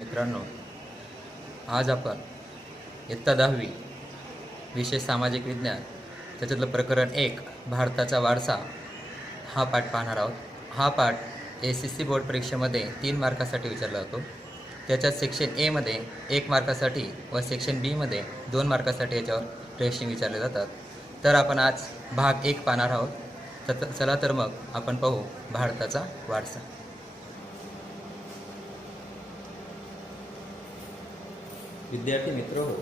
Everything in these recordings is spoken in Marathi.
मित्रांनो, आज आपण इयत्ता 10वी विषय सामाजिक विज्ञान त्याच्यातलं प्रकरण 1 भारताचा वारसा हा पाठ पाहणार आहोत. हा पाठ SSC बोर्ड परीक्षेमध्ये 3 मार्कासाठी विचारला जातो. त्याच्यात सेक्शन ए मध्ये 1 मार्कासाठी व सेक्शन बी मध्ये 2 मार्कासाठी याच्यावर प्रश्न विचारले जातात. तर आपण आज भाग 1 पाहणार आहोत. तर चला तर मग आपण पाहू भारताचा वारसा. विद्यार्थी मित्र हो,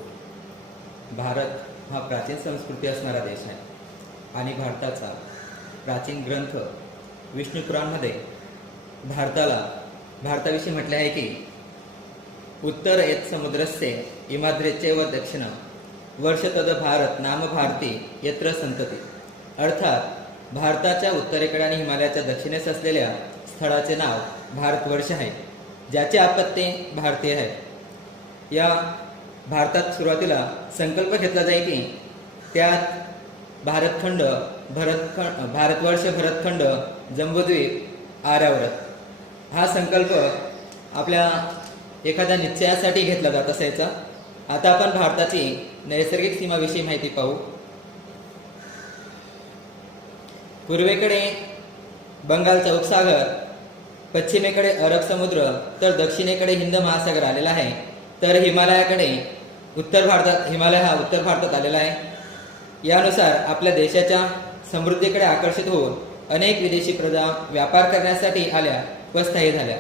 भारत हा प्राचीन संस्कृती असणारा देश आहे आणि भारताचा प्राचीन ग्रंथ विष्णू पुराणमध्ये भारताविषयी म्हटले आहे की उत्तर येत समुद्रस्य इमाद्रेचे व दक्षिण वर्ष तद भारत नाम भारती यत्र संतती. अर्थात भारताच्या उत्तरेकडे आणि हिमालयाच्या दक्षिणेस असलेल्या स्थळाचे नाव भारतवर्ष आहे, ज्याचे आपत्ती भारतीय आहे. या भारतात सुरुवातीला संकल्प घेतला जाई की त्यात भारतवर्ष, भरतखंड, जम्बूद्वीप, आर्यावर्त हा संकल्प आपल्या एखाद्या निश्चयासाठी घेतला जात असायचा. आता आपण भारताची नैसर्गिक सीमाविषयी माहिती पाहू. पूर्वेकडे बंगालचा उपसागर, पश्चिमेकडे अरब समुद्र, तर दक्षिणेकडे हिंद महासागर आलेला आहे. तर हिमालय हा उत्तर भारतात आलेला आहे. यानुसार आपल्या देशाच्या समृद्धीकडे आकर्षित होऊन अनेक विदेशी प्रजा व्यापार करण्यासाठी आल्या व स्थायी झाल्या.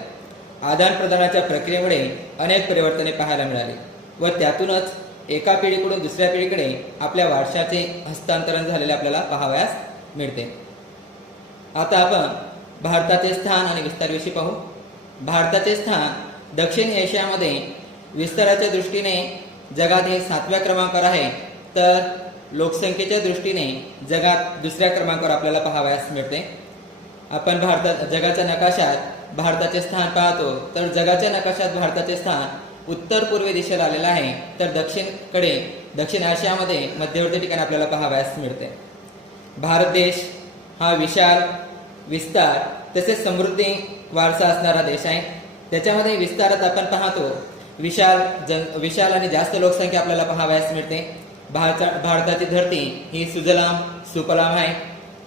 आदान प्रदानाच्या प्रक्रियेमुळे अनेक परिवर्तने पाहायला मिळाली व त्यातूनच एका पिढीकडून दुसऱ्या पिढीकडे आपल्या वारशाचे हस्तांतरण झालेले आपल्याला पाहावयास मिळते. आता आपण भारताचे स्थान आणि विस्ताराविषयी पाहू. भारताचे स्थान दक्षिण एशियामध्ये विस्ताराच्या दृष्टीने जगात हे 7व्या क्रमांकावर आहे, तर लोकसंख्येच्या दृष्टीने जगात दुसऱ्या क्रमांकावर आपल्याला पाहावयास मिळते. आपण जगाच्या नकाशात भारताचे स्थान पाहतो, तर जगाच्या नकाशात भारताचे स्थान उत्तर पूर्व दिशेला आलेलं आहे, तर दक्षिण आशियामध्ये मध्यवर्ती ठिकाणी आपल्याला पाहावयास मिळते. भारत देश हा विशाल, विस्तार तसेच समृद्धी वारसा असणारा देश आहे. त्याच्यामध्ये विस्तारात आपण पाहतो विशाल आणि जास्त लोकसंख्या आपल्याला पाहावयास मिळते. भारताची धरती ही सुजलाम सुफलाम आहे.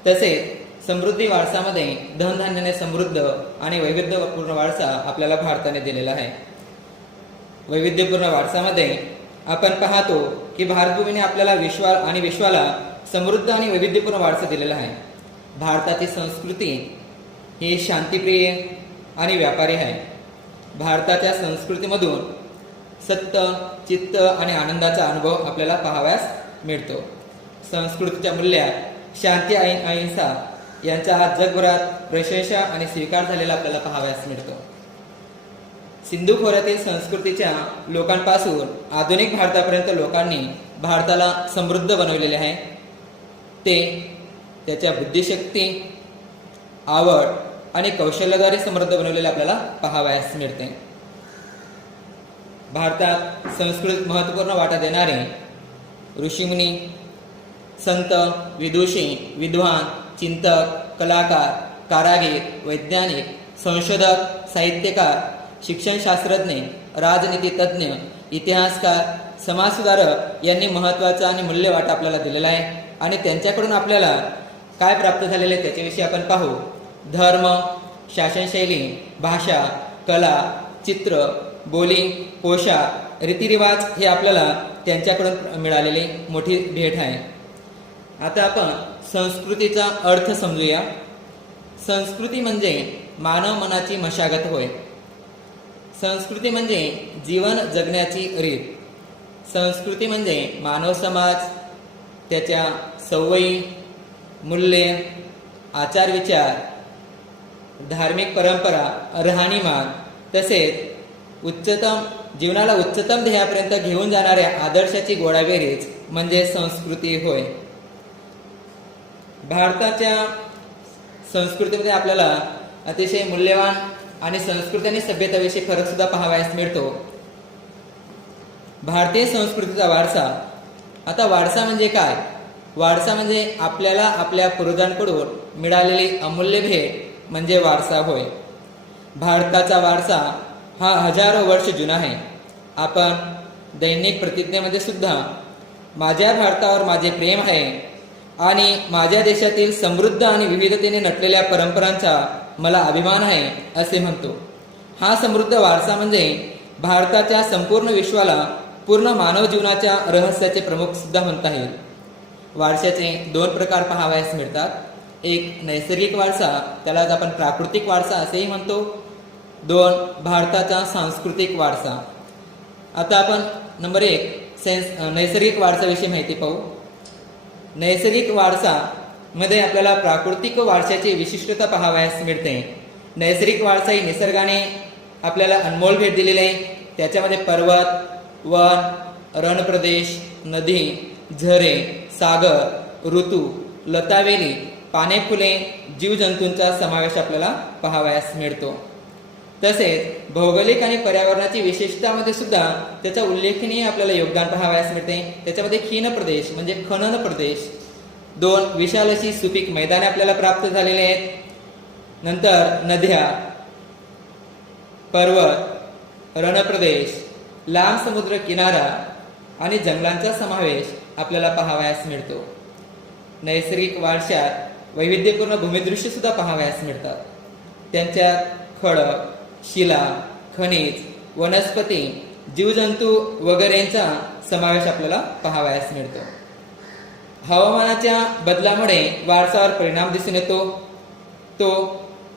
तसेच समृद्धी वारसामध्ये धनधान्याने समृद्ध आणि वैविध्यपूर्ण वारसा आपल्याला भारताने दिलेला आहे. वैविध्यपूर्ण वारसामध्ये आपण पाहतो की भारतभूमीने आपल्याला विश्वाला समृद्ध आणि वैविध्यपूर्ण वारसा दिलेला आहे. भारताची संस्कृती ही शांतिप्रिय आणि व्यापारी आहे. भारताच्या संस्कृतीमधून सत्य, चित्त आणि आनंदाचा अनुभव आपल्याला पाहावयास मिळतो. संस्कृतीच्या मूल्यात शांती आणि अहिंसा यांचा आज जगभरात प्रशंसा आणि स्वीकार झालेला आपल्याला पाहावयास मिळतो. सिंधू खोऱ्यातील संस्कृतीच्या लोकांपासून आधुनिक भारतापर्यंत लोकांनी भारताला समृद्ध बनवलेले आहे. ते त्याच्या बुद्धिशक्ती, आवड आणि कौशल्याद्वारे समृद्ध बनवलेले आपल्याला पाहावयास मिळते. भारतात संस्कृतीत महत्त्वपूर्ण वाटा देणारे ऋषीमुनी, संत, विदुषी, विद्वान, चिंतक, कलाकार, कारागीर, वैज्ञानिक, संशोधक, साहित्यकार, शिक्षणशास्त्रज्ञ, राजनीती तज्ज्ञ, इतिहासकार, समाजसुधारक यांनी महत्त्वाचा आणि मूल्य वाटा आपल्याला दिलेला आहे. आणि त्यांच्याकडून आपल्याला काय प्राप्त झालेले त्याच्याविषयी आपण पाहू. धर्म, शासनशैली, भाषा, कला, चित्र, बोली, पोशाख, रीतिरिवाज हे आपल्याला त्यांच्याकडून मिळालेली मोठी भेट आहे. आता आपण संस्कृतीचा अर्थ समजूया. संस्कृती म्हणजे मानव मनाची मशागत होय. संस्कृती म्हणजे जीवन जगण्याची रीत. संस्कृती म्हणजे मानव समाज, त्याच्या सवयी, मूल्ये, आचारविचार, धार्मिक परंपरा, राहणीमान तसेच जीवनाला उच्चतम ध्येयापर्यंत घेऊन जाणाऱ्या आदर्शाची गोडाबेरीज म्हणजे संस्कृती होय. भारताच्या संस्कृतीमध्ये आपल्याला अतिशय मूल्यवान आणि संस्कृती आणि सभ्यताविषयी फरक सुद्धा पाहावयास मिळतो. भारतीय संस्कृतीचा वारसा. आता वारसा म्हणजे काय? वारसा म्हणजे आपल्याला आपल्या पूर्वजांकडून मिळालेली अमूल्य भेट म्हणजे वारसा होय. भारताचा वारसा हा हजारो वर्ष जुना आहे. आपण दैनिक प्रतिज्ञेमध्ये सुद्धा माझ्या भारतावर माझे प्रेम आहे आणि माझ्या देशातील समृद्ध आणि विविधतेने नटलेल्या परंपरांचा मला अभिमान आहे असे म्हणतो. हा समृद्ध वारसा म्हणजे भारताच्या संपूर्ण विश्वाला पूर्ण मानव जीवनाच्या रहस्याचे प्रमुख सुद्धा म्हणता येईल. वारशाचे दोन प्रकार पाहावयास मिळतात. एक नैसर्गिक वारसा, त्यालाच आपण प्राकृतिक वारसा असेही म्हणतो. दोन भारताचा सांस्कृतिक वारसा. आता आपण नंबर 1 नैसर्गिक वारसाविषयी माहिती पाहू. नैसर्गिक वारसा मध्ये आपल्याला प्राकृतिक वारशाची विशिष्टता पाहावयास मिळते. नैसर्गिक वारसा ही निसर्गाने आपल्याला अनमोल भेट दिलेली आहे. त्याच्यामध्ये पर्वत, वन, रणप्रदेश, नदी, झरे, सागर, ऋतू, लतावेली, पाने फुले, जीवजंतूंचा समावेश आपल्याला पाहावयास मिळतो. तसेच भौगोलिक आणि पर्यावरणाची विशेषतामध्ये सुद्धा त्याचा उल्लेखनीय आपल्याला योगदान पाहावयास मिळते. त्याच्यामध्ये खीन प्रदेश म्हणजे खनन प्रदेश, 2 विशाल अशी सुपीक मैदाने आपल्याला प्राप्त झालेले आहेत. नंतर नद्या, पर्वत, रणप्रदेश, लांब समुद्र किनारा आणि जंगलांचा समावेश आपल्याला पाहावयास मिळतो. नैसर्गिक वारशात वैविध्यपूर्ण भूमिदृश्य सुद्धा पाहावयास मिळतात. त्यांच्यात खडक, शिला, खनिज, वनस्पती, जीवजंतू वगैरेंचा समावेश आपल्याला पाहावयास मिळतो. हवामानाच्या बदलामुळे वारसावर परिणाम दिसून येतो. तो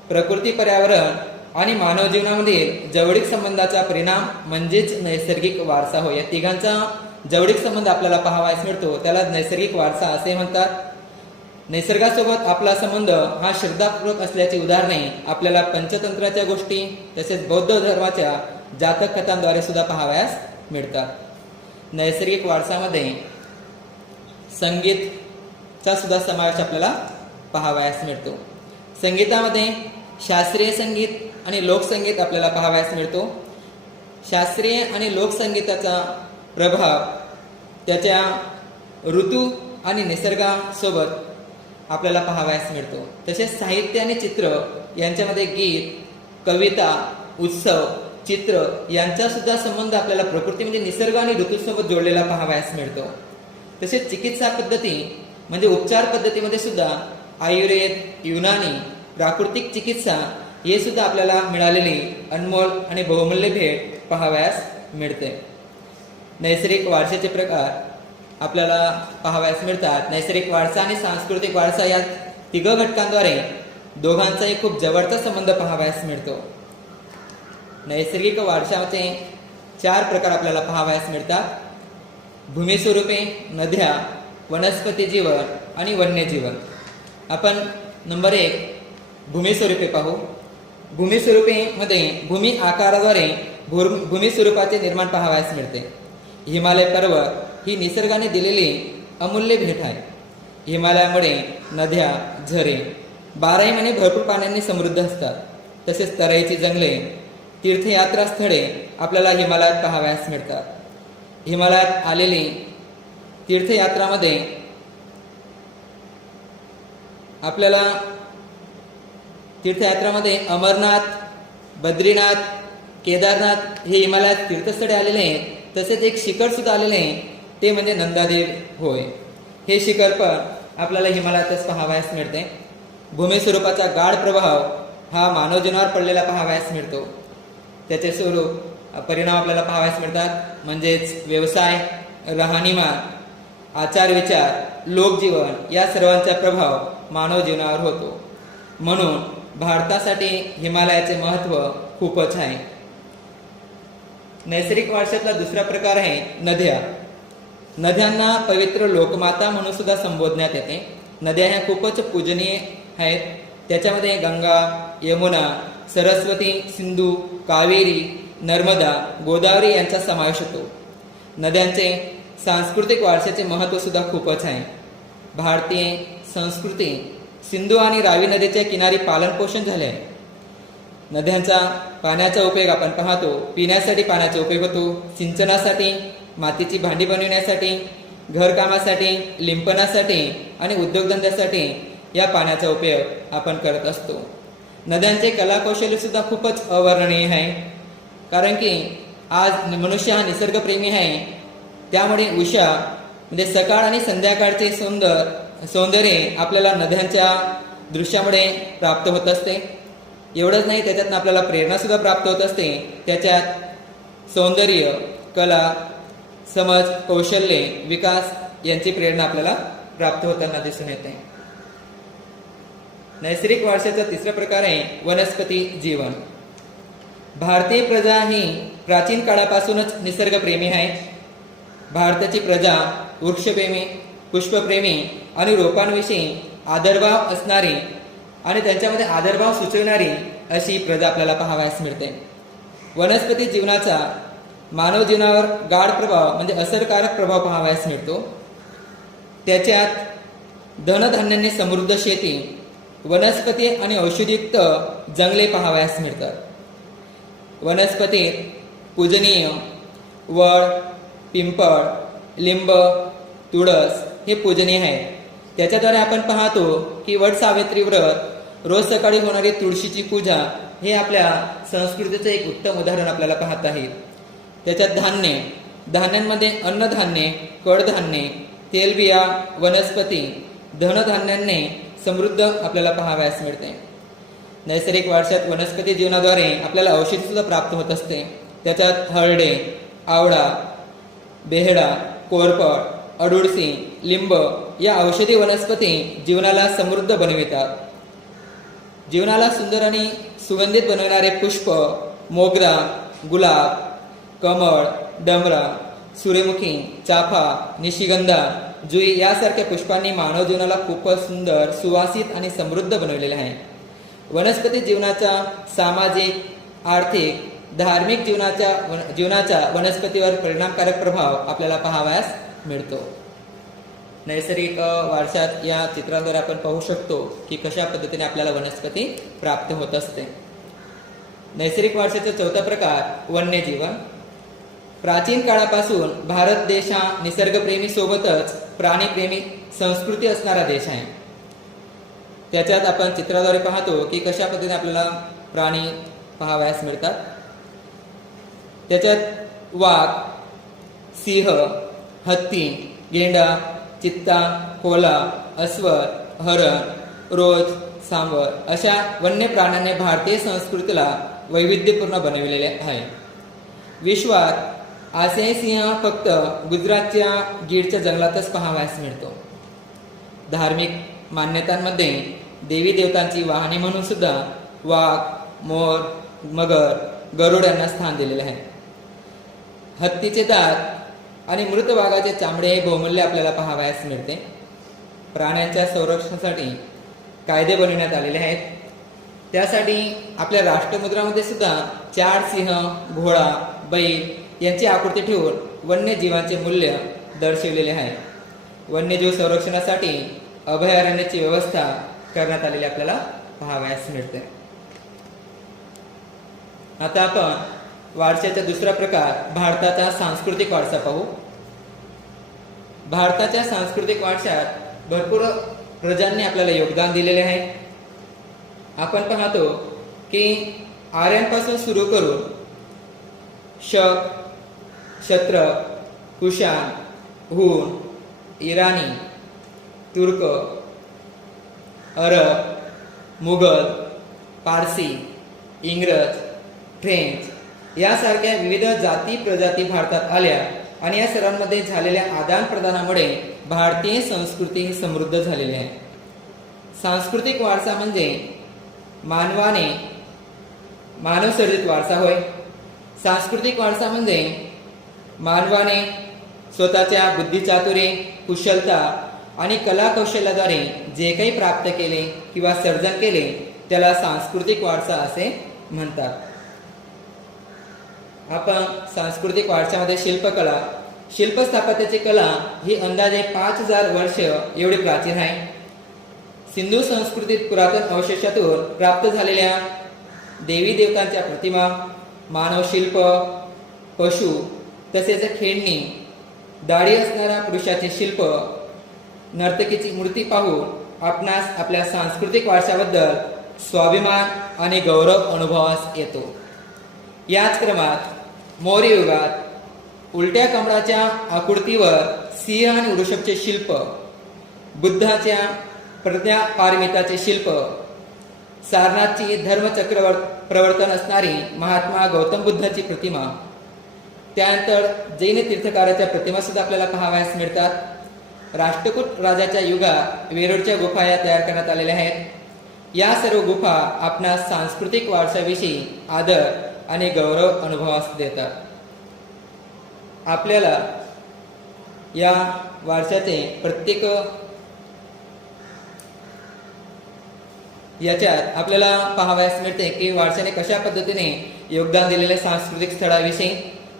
प्रकृती, पर्यावरण आणि मानव जीवनामधील जवळीक संबंधाचा परिणाम म्हणजेच नैसर्गिक वारसा होय. या तिघांचा जवळीक संबंध आपल्याला पाहावयास मिळतो, त्याला नैसर्गिक वारसा असे म्हणतात. निसर्गासोबत आपला संबंध हा श्रद्धापूर्वक असल्याची उदाहरणे आपल्याला पंचतंत्राच्या गोष्टी तसेच बौद्ध धर्माच्या जातक कथांद्वारे सुद्धा पाहावयास मिळतात. नैसर्गिक वारसामध्ये संगीतचा सुद्धा समावेश आपल्याला पाहावयास मिळतो. संगीतामध्ये शास्त्रीय संगीत आणि लोकसंगीत आपल्याला पाहावयास मिळतो. शास्त्रीय आणि लोकसंगीताचा प्रभाव त्याच्या ऋतू आणि निसर्गासोबत आपल्याला पाहावयास मिळतो. तसेच साहित्य आणि चित्र यांच्यामध्ये गीत, कविता, उत्सव, चित्र यांचा सुद्धा संबंध आपल्याला प्रकृती म्हणजे निसर्ग आणि ऋतूसोबत जोडलेला पाहावयास मिळतो. तसेच चिकित्सा पद्धती म्हणजे उपचार पद्धतीमध्ये सुद्धा आयुर्वेद, युनानी, प्राकृतिक चिकित्सा हे सुद्धा आपल्याला मिळालेली अनमोल आणि बहुमूल्य भेट पाहावयास मिळते. नैसर्गिक वारशाचे प्रकार आपल्याला पाहावयास मिळतात. नैसर्गिक वारसा आणि सांस्कृतिक वारसा या तिघ घटकांद्वारे दोघांचाही खूप जवळचा संबंध पाहावयास मिळतो. नैसर्गिक वारशाचे 4 प्रकार आपल्याला पाहावयास मिळतात. भूमिस्वरूपे, नद्या, वनस्पती जीवन आणि वन्यजीवन. आपण नंबर 1 भूमिस्वरूपे पाहू. भूमिस्वरूपेमध्ये भूमी आकाराद्वारे भूमिस्वरूपाचे निर्माण पाहावयास मिळते. हिमालय पर्वत ही निसर्गाने दिलेली अमूल्य भेट आहे. हिमालयामुळे नद्या, झरे 12 महिने भरपूर पाण्याने समृद्ध असतात. तसेच तराईची जंगले, तीर्थयात्रा स्थळे आपल्याला हिमालयात पाहावयास मिळतात. हिमालयात आलेली तीर्थयात्रामध्ये आपल्याला तीर्थयात्रामध्ये अमरनाथ, बद्रीनाथ, केदारनाथ हे हिमालयात तीर्थस्थळे आलेले आहेत. तसेच एक शिखर सुद्धा आलेले आहे, ते म्हणजे नंदादेव होय. हे शिखर पण आपल्याला हिमालयातच पाहावयास मिळते. भूमी स्वरूपाचा गाढ प्रभाव हा मानव जीवनावर पडलेला पाहावयास मिळतो. त्याचे स्वरूप परिणाम आपल्याला पाहावयास मिळतात, म्हणजेच व्यवसाय, राहणीमान, आचार विचार, लोकजीवन या सर्वांचा प्रभाव मानव जीवनावर होतो. म्हणून भारतासाठी हिमालयाचे महत्त्व खूपच आहे. नैसर्गिक वारशातला दुसरा प्रकार आहे नद्या. नद्यांना पवित्र लोकमाता म्हणून सुद्धा संबोधण्यात येते. नद्या ह्या खूपच पूजनीय आहेत. त्याच्यामध्ये गंगा, यमुना, सरस्वती, सिंधू, कावेरी, नर्मदा, गोदावरी यांचा समावेश होतो. नद्यांचे सांस्कृतिक वारशाचे महत्त्व सुद्धा खूपच आहे. भारतीय संस्कृती सिंधू आणि रावी नदीच्या किनारी पालनपोषण झाले आहे. नद्यांचा पाण्याचा उपयोग आपण पाहतो, पिण्यासाठी पाण्याचा उपयोग होतो, सिंचनासाठी, मातीची भांडी बनवण्यासाठी, घरकामासाठी, लिंपणासाठी आणि उद्योगधंद्यासाठी या पाण्याचा उपयोग आपण करत असतो. नद्यांचे कलाकौशल्य सुद्धा खूपच अवर्णनीय आहे. कारण की आज मनुष्य हा निसर्गप्रेमी आहे. त्यामुळे उषा म्हणजे सकाळ आणि संध्याकाळचे सौंदर्य आपल्याला नद्यांच्या दृश्यामुळे प्राप्त होत असते. एवढंच नाही, त्याच्यातून आपल्याला प्रेरणासुद्धा प्राप्त होत असते. त्याच्यात सौंदर्य, कला, समज, कौशल्य, विकास यांची प्रेरणा आपल्याला प्राप्त होताना दिसून येते. नैसर्गिक वारशाचा तिसरा प्रकार आहे वनस्पती जीवन. भारतीय प्रजा ही प्राचीन काळापासूनच निसर्गप्रेमी आहे. भारताची प्रजा वृक्षप्रेमी, पुष्पप्रेमी आणि रोपांविषयी आदरभाव असणारी आणि त्यांच्यामध्ये आदरभाव सुचविणारी अशी प्रजा आपल्याला पाहावयास मिळते. वनस्पती जीवनाचा मानव जीवनावर गाढ प्रभाव म्हणजे असरकारक प्रभाव पाहावयास मिळतो. त्याच्यात धनधान्यांनी समृद्ध शेती, वनस्पती आणि औषधयुक्त जंगले पाहावयास मिळतात. वनस्पतीत पूजनीय वड, पिंपळ, लिंब, तुळस हे पूजनीय आहेत. त्याच्याद्वारे आपण पाहतो की वट सावित्री व्रत, रोज सकाळी होणारी तुळशीची पूजा हे आपल्या संस्कृतीचं एक उत्तम उदाहरण आपल्याला पाहत आहे. त्याच्यात धान्यांमध्ये अन्नधान्ये, कडधान्ये, तेलबिया, वनस्पती, धनधान्यांनी समृद्ध आपल्याला पाहावयास मिळते. नैसर्गिक वारशात वनस्पती जीवनाद्वारे आपल्याला औषधी सुद्धा प्राप्त होत असते. त्याच्यात हळदे, आवळा, बेहडा, कोरफड, अडुळसी, लिंब या औषधी वनस्पती जीवनाला समृद्ध बनवितात. जीवनाला सुंदर आणि सुगंधित बनवणारे पुष्प, मोगरा, गुलाब, कमळ, डमरा, सूर्यमुखी, चाफा, निशिगंधा, जुई यासारख्या पुष्पांनी मानव जीवनाला खूपच सुंदर, सुवासित आणि समृद्ध बनवलेले आहे. वनस्पती जीवनाचा सामाजिक, आर्थिक, धार्मिक जीवनाचा वनस्पतीवर परिणामकारक प्रभाव आपल्याला पाहावयास मिळतो. नैसर्गिक वारशात या चित्राद्वारे आपण पाहू शकतो की कशा पद्धतीने आपल्याला वनस्पती प्राप्त होत असते. नैसर्गिक वारशाचा चौथा प्रकार वन्यजीवन. प्राचीन काळापासून भारत देश हा निसर्गप्रेमी सोबतच प्राणीप्रेमी संस्कृती असणारा देश आहे. त्याच्यात आपण चित्राद्वारे पाहतो की कशा पद्धतीने आपल्याला प्राणी पाहावयास मिळतात. त्याच्यात वाघ, सिंह, हत्ती, गेंडा, चित्ता, कोल्हा, अस्वल, हरण, रोज, सांबर अशा वन्य प्राण्यांनी भारतीय संस्कृतीला वैविध्यपूर्ण बनविलेले आहे. विश्वात आसियाई सिंह फक्त गुजरातच्या गीरच्या जंगलातच पाहावयास मिळतो. धार्मिक मान्यतांमध्ये देवी देवतांची वाहने म्हणून सुद्धा वाघ, मोर, मगर, गरुड यांना स्थान दिलेले आहे. हत्तीचे दात आणि मृत वाघाचे चामडे हे बहुमूल्य आपल्याला पाहावयास मिळते. प्राण्यांच्या संरक्षणासाठी कायदे बनवण्यात आलेले आहेत. त्यासाठी आपल्या राष्ट्रमुद्रामध्ये सुद्धा 4 सिंह, घोडा, बैल यांची आकृती ठेवून वन्यजीवांचे मूल्य दर्शविलेले आहे. वन्यजीव संरक्षणासाठी अभयारण्याची व्यवस्था करण्यात आलेली आपल्याला पाहावयास मिळते. आता आपण वारशाचा दुसरा प्रकार भारताचा सांस्कृतिक वारसा पाहू. भारताच्या सांस्कृतिक वारशात भरपूर प्रजांनी आपल्याला योगदान दिलेले आहे. आपण पाहतो की आर्यांपासून सुरू करून शक, क्षत्र, कुशाण, हूण, इराणी, तुर्क, अरब, मुघल, पारसी, इंग्रज, फ्रेंच यासारख्या विविध जाती प्रजाती भारतात आल्या आणि या सर्वांमध्ये झालेल्या आदान प्रदानामुळे भारतीय संस्कृती ही समृद्ध झालेली आहे. सांस्कृतिक वारसा म्हणजे मानवसर्जित वारसा होय. सांस्कृतिक वारसा म्हणजे मानवाने स्वतःच्या बुद्धिचातुर्य, कुशलता आणि कला कौशल्याद्वारे जे काही प्राप्त केले किंवा सर्जन केले त्याला सांस्कृतिक वारसा असे म्हणतात. आपण सांस्कृतिक वारशामध्ये शिल्पकला, शिल्पस्थापत्याची कला ही अंदाजे 5000 वर्ष एवढी प्राचीन आहे. सिंधू संस्कृतीत पुरातन अवशेषातून प्राप्त झालेल्या देवी देवतांच्या प्रतिमा, मानव शिल्प, पशु तसेच खेळणी, दाढी असणाऱ्या पुरुषाचे शिल्प, नर्तकीची मूर्ती पाहून आपणास आपल्या सांस्कृतिक वारशाबद्दल स्वाभिमान आणि गौरव अनुभवास येतो. याच क्रमात मौर्य युगात उलट्या कमळाच्या आकृतीवर सिंह आणि वृषभचे शिल्प, बुद्धाच्या प्रज्ञापारमिताचे शिल्प, सारनाथची धर्मचक्र प्रवर्तन असणारी महात्मा गौतम बुद्धाची प्रतिमा, त्यानंतर जैन तीर्थकाराच्या प्रतिमा सुद्धा आपल्याला पाहावयास मिळतात। राष्ट्रकूट राजाच्या युगात वेरूळच्या गुफा या तयार करण्यात आलेल्या आहेत। या सर्व गुफा आपणास सांस्कृतिक वारशाविषयी आदर आणि गौरव अनुभवास देतात। आपल्याला या वारशाचे प्रत्येक याच्यात आपल्याला पाहावयास मिळते की वारशाने कशा पद्धतीने योगदान दिलेल्या सांस्कृतिक स्थळाविषयी,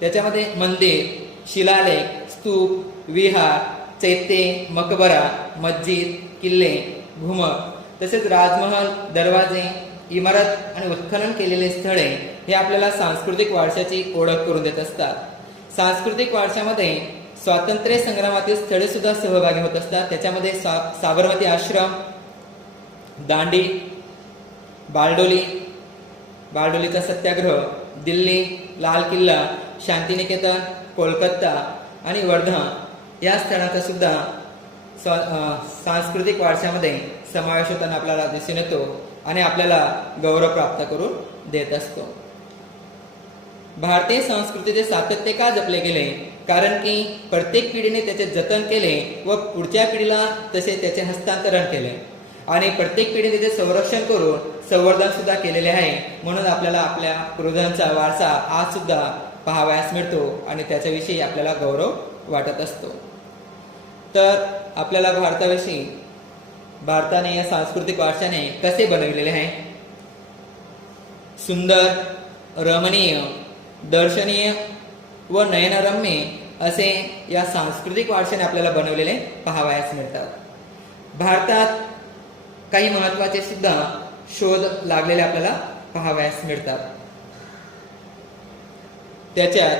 त्याच्यामध्ये मंदिर, शिलालेख, स्तूप, विहार, चैत्ये, मकबरा, मस्जिद, किल्ले, घुमट, तसेच राजमहल, दरवाजे, इमारत आणि उत्खनन केलेले स्थळे हे आपल्याला सांस्कृतिक वारशाची ओळख करून देत असतात। सांस्कृतिक वारशामध्ये स्वातंत्र्य संग्रामातील स्थळे सुद्धा सहभागी होत असतात। त्याच्यामध्ये साबरमती आश्रम, दांडी, बारडोलीचा सत्याग्रह, दिल्ली, लाल किल्ला, शांतिनिकेतन, कोलकाता आणि वर्धा या स्थळांचा सुद्धा सांस्कृतिक वारशामध्ये समावेश होताना आपल्याला दिसून येतो आणि आपल्याला गौरव प्राप्त करून देत असतो। भारतीय संस्कृतीचे सातत्य का जपले गेले? कारण की प्रत्येक पिढीने त्याचे जतन केले व पुढच्या पिढीला तसे त्याचे हस्तांतरण केले आणि प्रत्येक पिढीने त्याचे संरक्षण करून संवर्धन सुद्धा केलेले आहे। म्हणून आपल्याला आपल्या पूर्वजांचा वारसा आज सुद्धा पाहावयास मिळतो आणि त्याच्याविषयी आपल्याला गौरव वाटत असतो। तर आपल्याला भारताने या सांस्कृतिक वारशाने कसे बनविलेले आहे? सुंदर, रमणीय, दर्शनीय व नयनरम्य असे या सांस्कृतिक वारशाने आपल्याला बनवलेले पाहावयास मिळतात। भारतात काही महत्त्वाचे सुद्धा शोध लागलेले आपल्याला पाहावयास मिळतात। त्याच्यात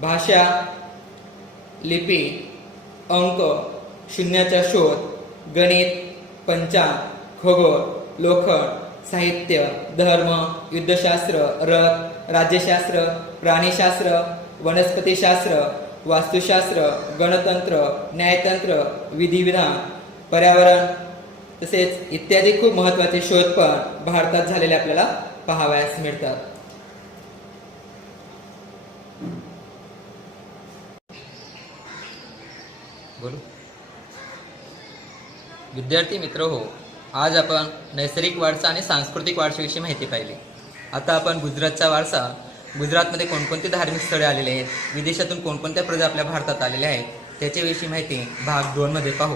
भाषा, लिपी, अंक, शून्याचा शोध, गणित, पंचांग, खगोल, लोखंड, साहित्य, धर्म, युद्धशास्त्र, रथ, राज्यशास्त्र, प्राणीशास्त्र, वनस्पतीशास्त्र, वास्तुशास्त्र, गणतंत्र, न्यायतंत्र, विधिविधान, पर्यावरण तसेच इत्यादी खूप महत्त्वाचे शोध पण भारतात झालेले आपल्याला पाहावयास मिळतात। बोलू विद्यार्थी मित्र हो, आज आपण नैसर्गिक वारसा आणि सांस्कृतिक वारशाविषयी माहिती पाहिली। आता आपण गुजरातचा वारसा, गुजरातमध्ये कोणकोणती धार्मिक स्थळे आलेले आहेत, विदेशातून कोणकोणत्या प्रजा आपल्या भारतात आलेल्या आहेत त्याच्याविषयी माहिती भाग 2 मध्ये पाहू।